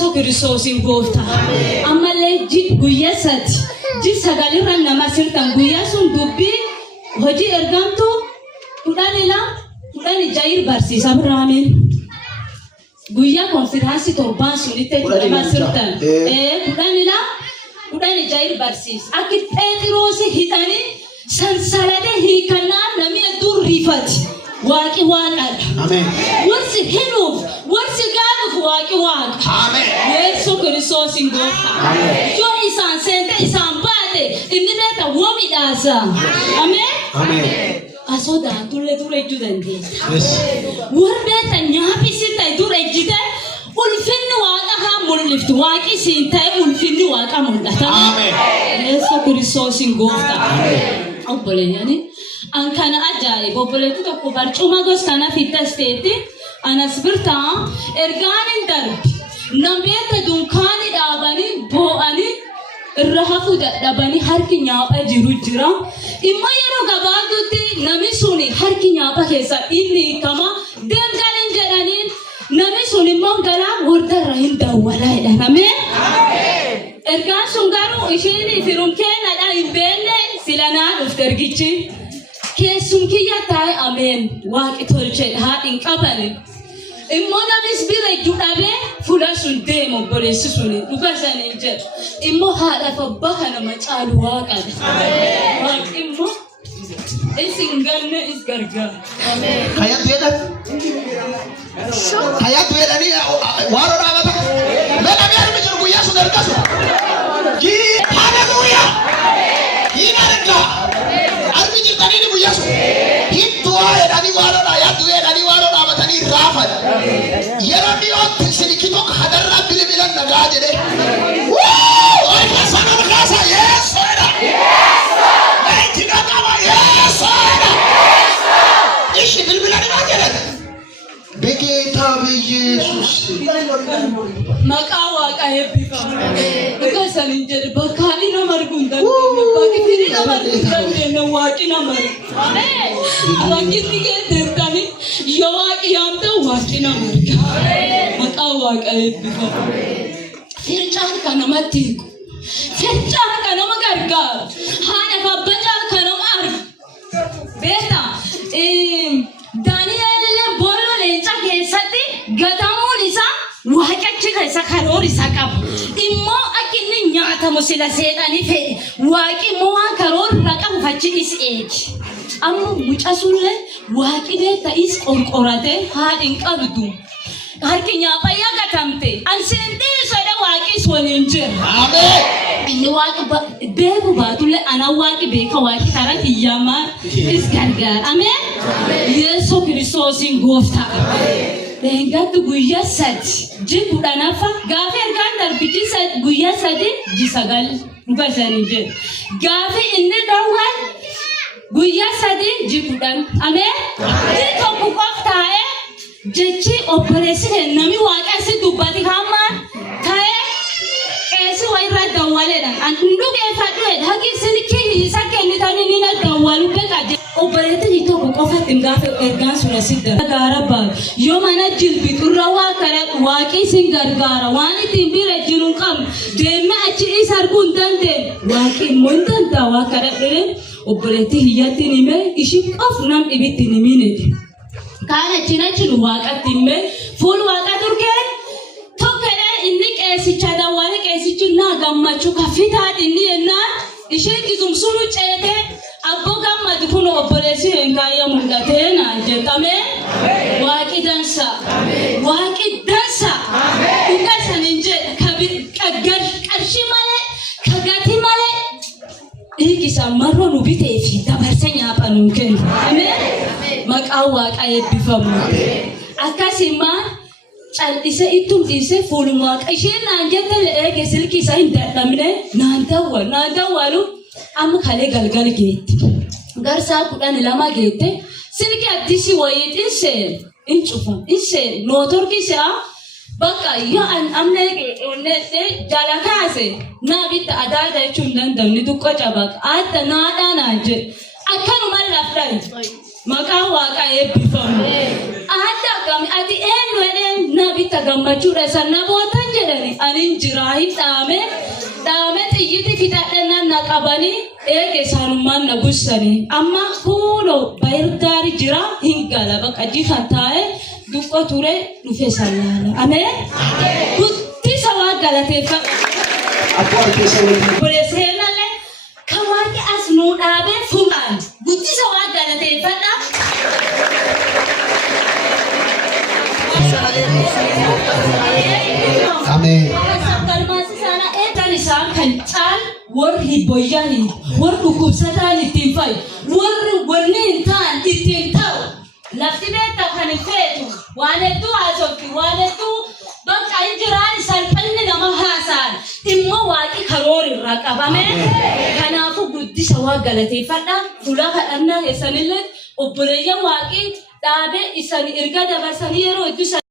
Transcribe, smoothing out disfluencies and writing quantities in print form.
Yesu Kiristosin goofta. Ammallee guyyaa sadi sagalirra nama sirtan guyyaa sun dubbii hojii ergamtu kudhan jair barsiisa Abrahaamiin. Guyyaa konfiraansii torbaan sunitti nama sirtan. Kudhan jair barsiisa. Akka Pheexiroosi hidhanii sansalatee hiikannaan namni hedduu rifati. Waaqi waaqadha. Amen. Warsi hinuuf, warsi gaanuuf waaqi waaqa. Amen. Yesu Kiristoosin goofta. Amen. Yoo isaan seente isaan baate inni beeka woomidhaasa. Amen. Amen. Asoodaa dure ejjuu dandeessa. Yes. Warbeeta nyaapisi ta'e dure ejjite ulfinni waaqa haa mul'iftu. Waaqi siin ta'e ulfinni waaqa mul'ata. Amen. Yesu Kiristoosin goofta. Amen. Obboleeyyaani. Ankana ajaa'iba obboleettii tokko barcuma gosa fiddasteetti anas birtaa ergaan hin darbi namoota dunkaanii dhaabanii boo'anii irra hafuu dadhabanii harki nyaaphaa jira immoo yeroo gabaabduutti namni suni harki nyaaphaa keessa inni hiikama deemgaliin jedhaniin namni sun immoo garaa wardarra hin dawwalaa jedhame. Ergaan sun garuu isheen firumkeenadha hin beenne silanaa dhufte ergichi. Keessum kiyya taa'e ameen waaqi tolchee haadhiin qabane immoo namis bira judhabee fuula sun deemu obboleessi suni dhuga sanii jedhu immoo haadhaaf abbaa kana macaalu waaqadha. Waaqi immoo isin ganne is gargaara. Hayatu jedhanii waaroo dhaabata. Mela mi'aarmi jiru guyyaa sun argasu. Haleluuyaa. Hiimargaa. Armi jirtanii ni guyyaa sun. Hittuwaa jedhanii waaroo dhaayatu jedhanii waaroo dhaabatanii raafan. Yeroo dhiyootti silkii tokko hadarraa bilbilan nagaa jedhee. Wayita sanar kaasa yeessoodha. Meetii dhaqaba yeessoodha. Ishi bilbilanii maa jedhan. Begeeta beyesus. Maqaa waaqa eebbifamu. Dhuga saniin jedhe bakka haali nama arguu hin dandeenye. Bakki firii nama arguu hin dandeenye waaqi nama argu. Waaqni geeddeertanii yoo waaqi yaamte waaqi nama arga. Maqaa waaqa eebbifamu. Fircaan kan namatti hiiku. Fircaan kan nama gargaaru. Haadha babbacaan kan nama argu. Beektaa? Gatamuun isaa waaqachi keessa karoora isaa qaba. Immoo akka inni nyaatamu sila seedhanii fedhe waaqi immoo waan karoora irraa qabu fachi is eegi. Amma mucaasullee waaqi beektaa is qorqoratee haadhiin qabdu. Harki nyaaphaa gatamte anseen dhiisodha waaqis waliin jira. Ameen. Inni waaqi beeku baatullee ana waaqi beeka waaqi karaa xiyyamaa is gargaara. Ameen. Yesu Kiristoosin gooftaa. Leengaatu guyyaa sadi jibbuudhaanafa gaafa ergaan darbichi guyyaa sadi jisagal dhuga sanii jedhu gaafa inni dawwal guyyaa sadi jibbuudhaan ameen inni tokko qof taa'ee jechi obboleessine nami waaqessi dubbati hammaan taa'ee qeessi wayirra dawwaleedhaan an dhugeeffadhuedha haqi silkii isa kennitanii ni na dawwalu beekaa obboleettii tokko qofatti gaafa ergaan sun asitti gaara baatu yoo mana jilbiturra waa kana waaqii sin gargaara waan ittiin bira jiru qabnu deemee achi isa arguu hin dandeenye waaqii immoo hin danda'a waa kana dhufee obboleettii hiyyattiin himee ishii qof nam dhibitti hin himine kaan achina jiru waaqatti himee fuul waaqa turkee tokkodha inni qeessicha dawwaale qeessichi naa gammachuu kaffitaa inni yennaan isheen gizumsulu ceetee Abbo gammadu kun obboleessi enkaayya mul'atee naan jedhame waaqi dansa dhuga saniin jedha qarshii malee kagati malee dhiigisa marroo nu bitee fi dabarsee nyaapha nuun kennu maqaa waaqa eebbifamu akkasumaan cal'ise ittum dhiise fuuluma waaqa isheen naan jette eege silkii isaa hin dadhabne naan dawwalu amma kalee galgal geette garsaa 12 geette silki addisi wayit in cufa nootorki isaa bakka yoo an amne jalakaase naa bitta adaada jechuun dandamni tuqqo cabaq adda naadhaa naan jedhe akkanuma lafdhayi maqaa waaqa eebbifamu adda akkami ati eenyu jedheen naa bitta gammachuudha isa nabootan jedhani injiraahim dhaame xiyyiti fixadhannaan naqabanii eege saanummaan na bussanii amma fuuloo bayirdaari jira hin gala bakka jifan taa'e duqqo ture dhufe sallaala ameen guddisa waa galateeffadha buleeseenallee kan waaqi as nuu dhaabee fulaan guddisa waa galateeffadha. Amen. Sana etan isaan kan caal warri boyyanii warri kubsataan ittiin fa'i warri hin ta'an ittiin ta'u lafti beektaa kan hin feetu waan hedduu haasofti waan hedduu bakka hin jiraan salphanni nama haasa'an immoo waaqi karoora irraa qabame kanaafuu guddisa waa galateeffadha fuula kadhannaa keessanillee obboleeyyan waaqii dhaabee isan erga dabarsanii yeroo hedduu